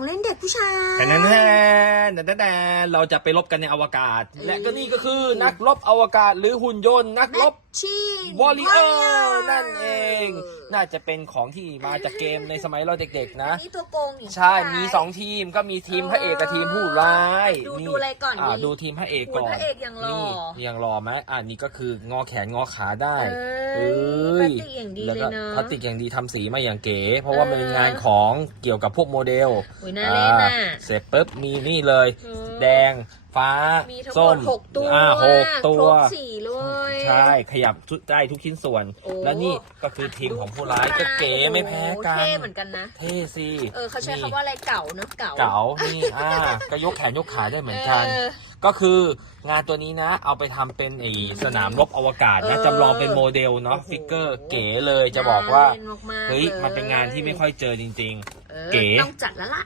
ของเล่นเด็กผู้ชาย แต่นั้นแทนแต่แต่เราจะไปรบกันในอวกาศ และก็นี่ก็คือนักรบอวกาศหรือหุ่นยนต์นักรบชีนวอริเออร์นั่นเอง น่าจะเป็นของที่มาจากเกมในสมัยเราเด็กๆนะ นี่ตัวโกงนี่ใช่ มีสองทีมก็มีทีมพระเอกกับทีมผู้ร้ายดูนี่ดูอะไรก่อนอ่าดีดูทีมพระเอกหุ่ก่นอนพระเอกยังหล่อนี่ยังรอไหมอ่านี่ก็คืองอแขนงอขาได้เอ้ยพลาสติกอย่างดีแล้วเลยก็เนอะพลาสติกอย่างดีทำสีมาอย่างเก๋ เพราะว่าเออมันเป็นงานของเกี่ยวกับพวกโมเดลอุ้ยน่าเล่นน่ะอ่าเสร็จปุ๊บมีนี่เลยเออแดงฟ้ามีทั้งหส้มมดหกตัวอ่าหกตัวครบสี่เลย ใช่ขยับทุกได้ทุกชิ้นส่วน โอ้ และนี่ก็คือทีมของผู้ร้ายก็เก๋ไม่แพ้กัน โอ้เท่เหมือนกันนะ เท่สิเออเขาใช้คำว่าอะไรเก่าเนอะเก่า เก๋านี่อ่าก็ยกแขนยกขาได้เหมือนกันเออก็คืองานตัวนี้นะ เอาไปทำเป็นไอสนามรบอวกาศนะเออจำลองเป็นโมเดลเนาะโอ้โห ฟิกเกอร์เก๋เลยจะบอกว่า น่ล่นมกๆเฮ้ยลมันเป็นงานที่ไม่ค่อยเจอจริงออเก๋ ต้องจัดแล้วล่ะ